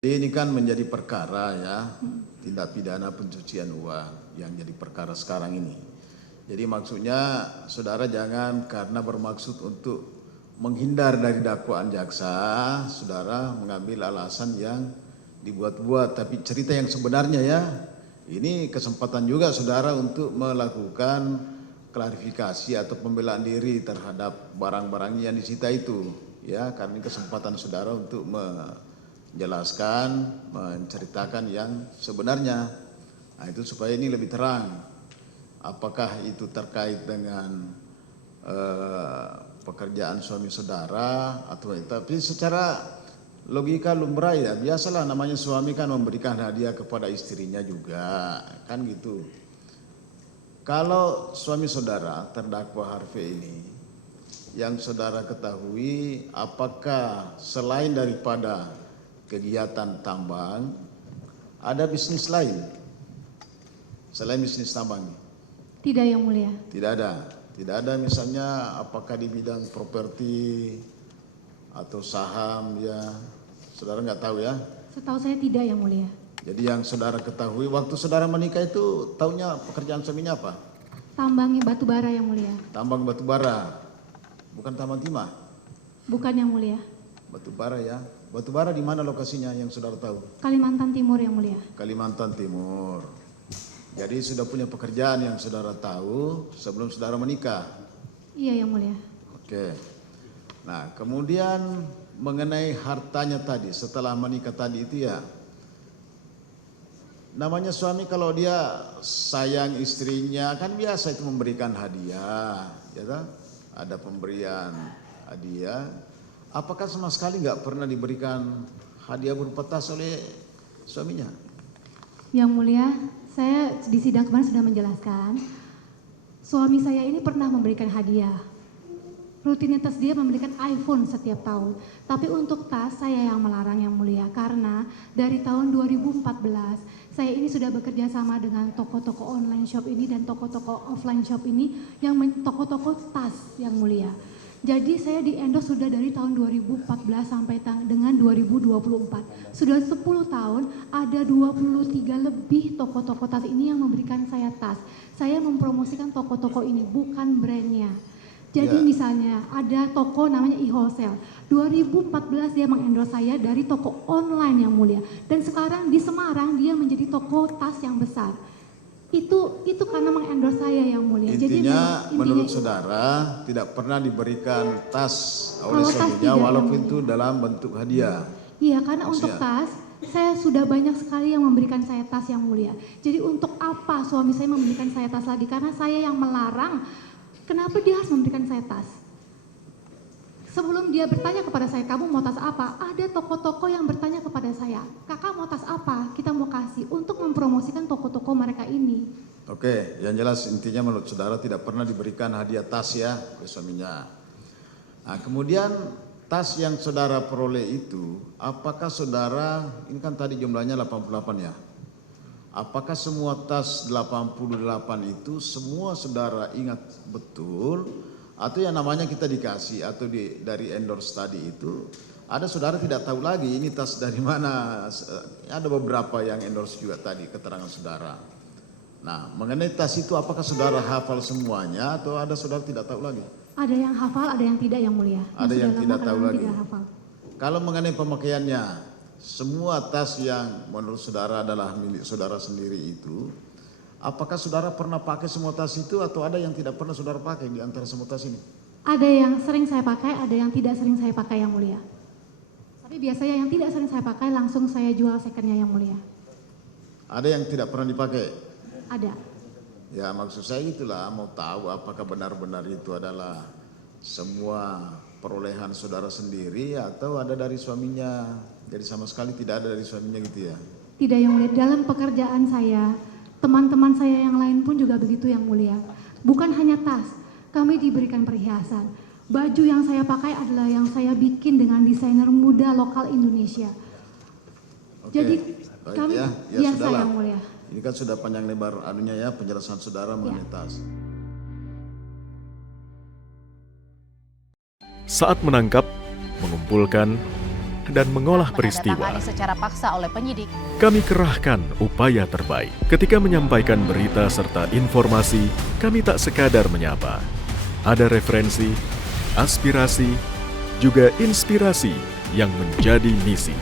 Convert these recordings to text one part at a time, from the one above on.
Ini kan menjadi perkara ya, tindak pidana pencucian uang yang jadi perkara sekarang ini. Jadi maksudnya saudara jangan karena bermaksud untuk menghindar dari dakwaan jaksa, saudara mengambil alasan yang dibuat-buat, tapi cerita yang sebenarnya ya. Ini kesempatan juga saudara untuk melakukan klarifikasi atau pembelaan diri terhadap barang-barang yang disita itu. Ya, karena ini kesempatan saudara untuk menjelaskan, menceritakan yang sebenarnya. Nah, itu supaya ini lebih terang. Apakah itu terkait dengan pekerjaan suami saudara atau itu. Tapi secara logika lumrah ya, biasalah namanya suami kan memberikan hadiah kepada istrinya juga, kan gitu. Kalau suami saudara terdakwa Harvey ini, yang saudara ketahui, apakah selain daripada kegiatan tambang, ada bisnis lain selain bisnis tambang? Tidak, Yang Mulia. Tidak ada. Tidak ada misalnya apakah di bidang properti atau saham ya, saudara nggak tahu ya? Setahu saya tidak, Yang Mulia. Jadi yang saudara ketahui waktu saudara menikah itu tahunya pekerjaan suaminya apa? Tambangnya batu bara, Yang Mulia. Tambang batu bara, bukan tambang timah. Bukan, Yang Mulia. Batu bara ya. Batu bara di mana lokasinya yang saudara tahu? Kalimantan Timur, Yang Mulia. Kalimantan Timur. Jadi sudah punya pekerjaan yang saudara tahu sebelum saudara menikah. Iya, Yang Mulia. Oke. Nah, kemudian mengenai hartanya tadi setelah menikah tadi itu ya, namanya suami kalau dia sayang istrinya kan biasa itu memberikan hadiah, ya kan? Ada pemberian hadiah. Apakah sama sekali nggak pernah diberikan hadiah berupa tas oleh suaminya? Yang Mulia, saya di sidang kemarin sudah menjelaskan, suami saya ini pernah memberikan hadiah. Rutinitas dia memberikan iPhone setiap tahun. Tapi untuk tas saya yang melarang, Yang Mulia, karena dari tahun 2014 saya ini sudah bekerja sama dengan toko-toko online shop ini dan toko-toko offline shop ini yang toko-toko tas, Yang Mulia. Jadi saya di endorse sudah dari tahun 2014 sampai dengan 2024. Sudah 10 tahun ada 23 lebih toko-toko tas ini yang memberikan saya tas. Saya mempromosikan toko-toko ini, bukan brandnya. Jadi misalnya ada toko namanya e-wholesale. 2014 dia mengendorse saya dari toko online, Yang Mulia. Dan sekarang di Semarang dia menjadi toko tas yang besar. Itu karena mengendorse saya, Yang Mulia. Intinya menurut saudara tidak pernah diberikan tas oleh suaminya walaupun itu dalam bentuk hadiah. Iya, karena untuk tas saya sudah banyak sekali yang memberikan saya tas, Yang Mulia. Jadi untuk apa suami saya memberikan saya tas lagi? Karena saya yang melarang. Kenapa dia harus memberikan saya tas? Sebelum dia bertanya kepada saya, kamu mau tas apa? Ada toko-toko yang bertanya kepada saya, kakak mau tas apa? Kita mau kasih untuk mempromosikan toko-toko mereka ini. Oke, yang jelas intinya menurut saudara tidak pernah diberikan hadiah tas ya oleh suaminya. Nah, kemudian tas yang saudara peroleh itu, apakah saudara, ini kan tadi jumlahnya 88 ya. Apakah semua tas 88 itu semua saudara ingat betul, atau yang namanya kita dikasih atau dari endorse tadi itu ada saudara tidak tahu lagi ini tas dari mana? Ada beberapa yang endorse juga tadi keterangan saudara. Nah, mengenai tas itu apakah saudara hafal semuanya atau ada saudara tidak tahu lagi? Ada yang hafal, ada yang tidak, Yang Mulia. Ada yang tidak tahu lagi. Tidak hafal. Kalau mengenai pemakaiannya, semua tas yang menurut saudara adalah milik saudara sendiri itu, apakah saudara pernah pakai semua tas itu atau ada yang tidak pernah saudara pakai di antara semua tas ini? Ada yang sering saya pakai, ada yang tidak sering saya pakai, Yang Mulia. Tapi biasanya yang tidak sering saya pakai langsung saya jual secondnya, Yang Mulia. Ada yang tidak pernah dipakai? Ada. Ya maksud saya itulah, mau tahu apakah benar-benar itu adalah semua perolehan saudara sendiri atau ada dari suaminya. Jadi sama sekali tidak ada dari suaminya gitu ya? Tidak, Yang Mulia. Dalam pekerjaan saya, teman-teman saya yang lain pun juga begitu, Yang Mulia. Bukan hanya tas, kami diberikan perhiasan. Baju yang saya pakai adalah yang saya bikin dengan desainer muda lokal Indonesia. Oke, Jadi baik kami ya biasa, sudahlah. Yang Mulia. Ini kan sudah panjang lebar anunya ya penjelasan saudara mengenai tas. Saat menangkap, mengumpulkan, dan mengolah peristiwa. Menandatangani secara paksa oleh penyidik. Kami kerahkan upaya terbaik. Ketika menyampaikan berita serta informasi, kami tak sekadar menyapa. Ada referensi, aspirasi, juga inspirasi yang menjadi misi.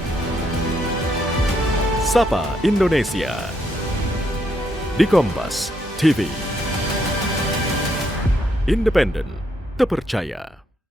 Sapa Indonesia di Kompas TV. Independen, terpercaya.